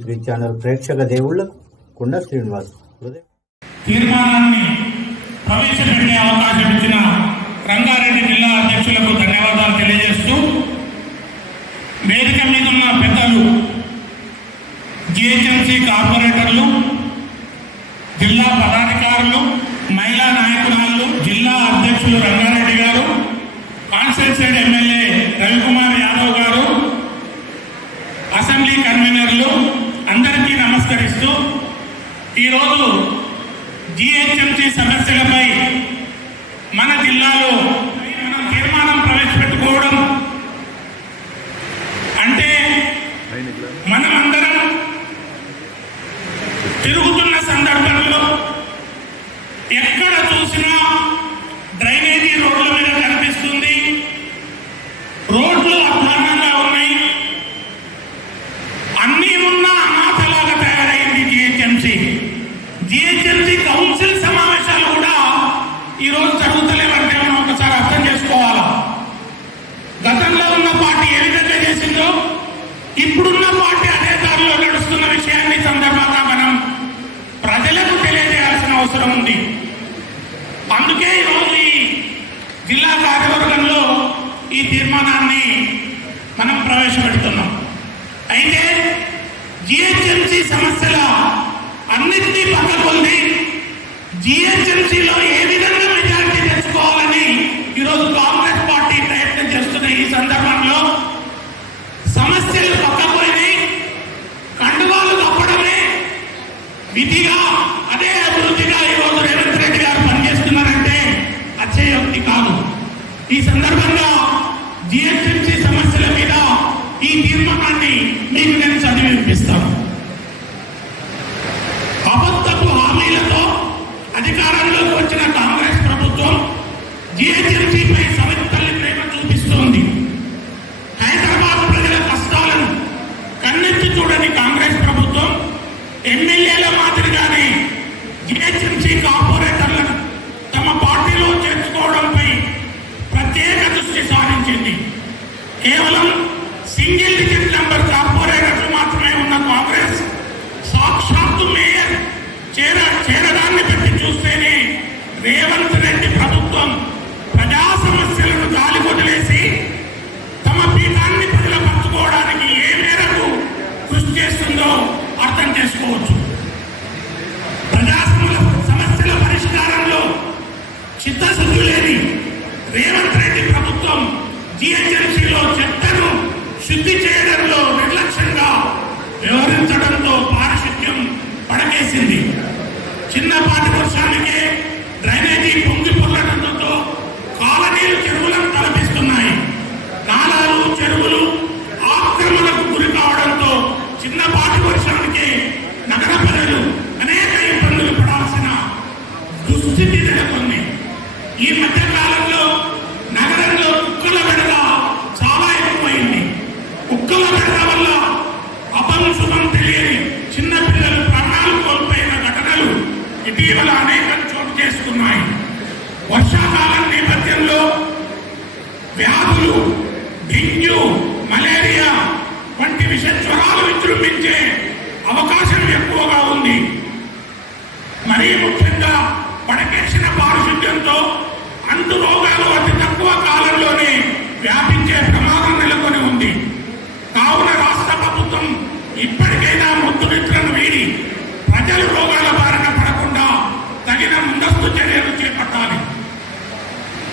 Three channel ప్రేక్షక దేవుళ్ళకు కుండ శ్రీనివాస్ తీర్మానాన్ని ప్రవేశపెట్టే అవకాశం ఇచ్చిన రంగారెడ్డి జిల్లా అధ్యక్షులకు ధన్యవాదాలు తెలియజేస్తూ వేదిక మీద ఉన్న పెద్దలు జిహెచ్ఎంసీ కార్పొరేటర్లు జిల్లా పదాధికారులు మహిళా నాయకురాలు జిల్లా అధ్యక్షులు రంగారెడ్డి గారు కాన్స్టిట్యూన్సీ నమస్కరిస్తూ ఈరోజు జిహెచ్ఎంసీ సమస్యలపై మన జిల్లాలో మనం తీర్మానం ప్రవేశపెట్టుకోవడం అంటే మనమందరం తిరుగుతున్న సందర్భంలో ఎక్కడ చూసినా డ్రైనేజ్ ప్రవేశపెడుతున్నాం ఈ తీర్మానాన్ని మీకు నేను చదివి వినిపిస్తాను. అబద్ధపు హామీలతో అధికారంలోకి వచ్చిన కాంగ్రెస్ ప్రభుత్వం జిహెచ్ఎంసీపై సవితల్లి ప్రేమ చూపిస్తోంది. హైదరాబాద్ ప్రజల కష్టాలను కన్నెత్తి చూడని కాంగ్రెస్ ప్రభుత్వం ఎమ్మెల్యేల మాదిరిగానే జిహెచ్ఎంసీ కార్పొరేటర్లను తమ పార్టీలో చేర్చుకోవడంపై ప్రత్యేక దృష్టి సారించింది. కేవలం సింగిల్ డిజిట్ నెంబర్ కార్పొరేటర్లు మాత్రమే ఉన్న కాంగ్రెస్. సాక్షాత్తు మేయర్ చేర చేరడాన్ని పెట్టి చూస్తేనే రేవంత్ రెడ్డి ప్రభుత్వం ప్రజా సమస్యలను గాలి వదిలేసి తమ పీఠాన్ని ప్రజలపరచుకోవడానికి ఏ మేరకు కృషి చేస్తుందో అర్థం చేసుకోవచ్చు. ప్రజా సమస్యల పరిష్కారంలో చిత్తశుద్ధి లేని రేవంత్ రెడ్డి ప్రభుత్వం జిహెచ్ఎంసీలో చెత్త శుద్ధి చేయడంలో నిర్లక్ష్యంగా వ్యవహరించడంతో పారిశుద్ధ్యం పడకేసింది. చిన్నపాటి వర్షానికే ఇటీవల అనేక చోటు చేసుకున్నాయి. వర్షాకాలం నేపథ్యంలో వ్యాధులు డెంగ్యూ మలేరియా వంటి విష జ్వరాలు విజృంభించే అవకాశం ఎక్కువగా ఉంది. మరీ ముఖ్యంగా పడకేసిన పారిశుద్ధ్యంతో అంటు రోగాలు అతి తక్కువ కాలంలోనే వ్యాపించే ప్రమాదం నెలకొని ఉంది. కావున రాష్ట్ర ప్రభుత్వం ఇప్పటికైనా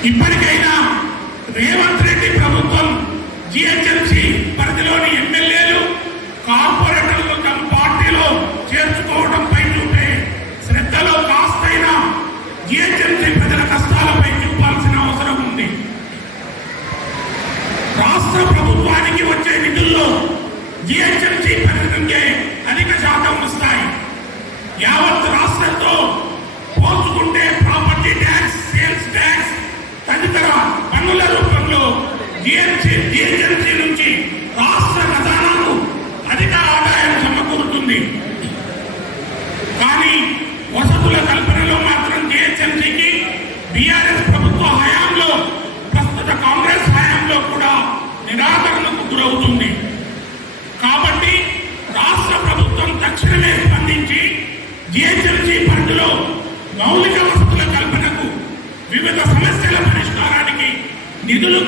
ఇప్పటికైనా రేవంత్ రెడ్డి ప్రభుత్వం జిహెచ్ఎంసీ పరిధిలోని ఎమ్మెల్యేలు కార్పొరేటర్లు తమ పార్టీలో చేర్చుకోవడంపై చూపే శ్రద్ధలో కాస్తైనా జిహెచ్ఎంసీ ప్రజల కష్టాలపై చూపాల్సిన అవసరం ఉంది. రాష్ట్ర ప్రభుత్వానికి వచ్చే నిధుల్లో జిహెచ్ఎంసీ పరిధి అధిక శాతం వస్తాయి. యావత్ రాష్ట్రంతో ¡A un lado, Pablo! ¡Diez!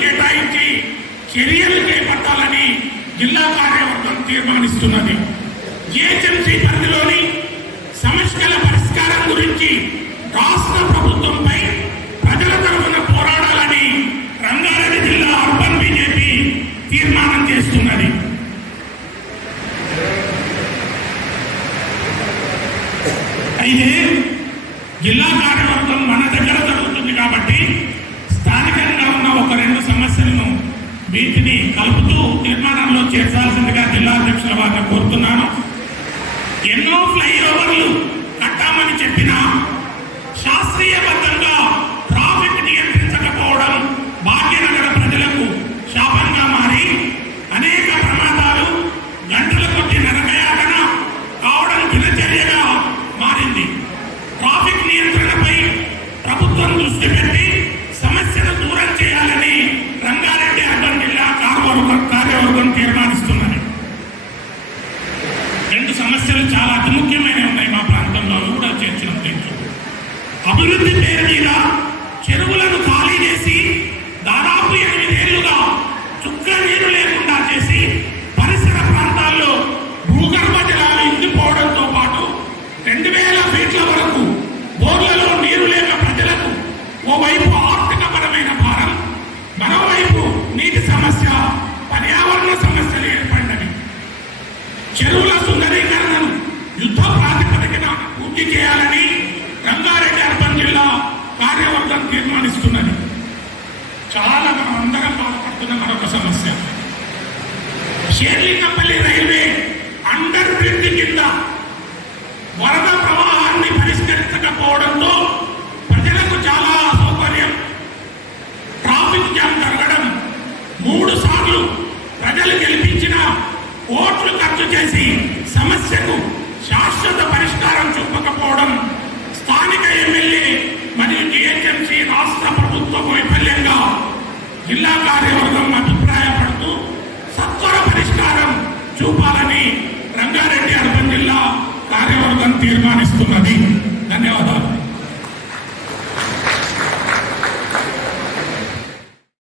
కేటాయించి చర్యలు చేపట్టాలని జిల్లా కార్యవర్గం తీర్మానిస్తున్నది. ఏజెన్సీ పరిధిలోని సమస్యల పరిష్కారం గురించి రాష్ట్ర ప్రభుత్వంపై వీటిని కలుపుతూ నిర్మాణంలో చేర్చాల్సిందిగా జిల్లా అధ్యక్షుల వారిని కోరుతున్నాను. ఎన్నో ఫ్లైఓవర్లు కట్టామని చెప్పినా శాస్త్రీయ నీటి సమస్య పర్యావరణ సమస్యలు ఏర్పడినవి. చెరువుల సుందరీకరణను యుద్ధ ప్రాతిపదికన పూర్తి చేయాలని రంగారెడ్డి అర్బన్ జిల్లా కార్యవర్గం తీర్మానిస్తున్నది. చాలా మనం అందరం బాధపడుతున్న మరొక సమస్య. షేర్లింగపల్లి రైల్వే అండర్ బ్రిడ్జ్ కింద వరద ప్రవాహాన్ని పరిష్కరించకపోవడంతో ప్రజలు గెలిపించిన ఓట్లు ఖర్చు చేసి సమస్యకు శాశ్వత పరిష్కారం చూపకపోవడం స్థానిక ఎమ్మెల్యే మరియు జిహెచ్ఎంసీ రాష్ట్ర ప్రభుత్వ వైఫల్యంగా జిల్లా కార్యవర్గం అభిప్రాయపడుతూ సత్వర పరిష్కారం చూపాలని రంగారెడ్డి అర్బన్ జిల్లా కార్యవర్గం తీర్మానిస్తున్నది. ధన్యవాదాలు.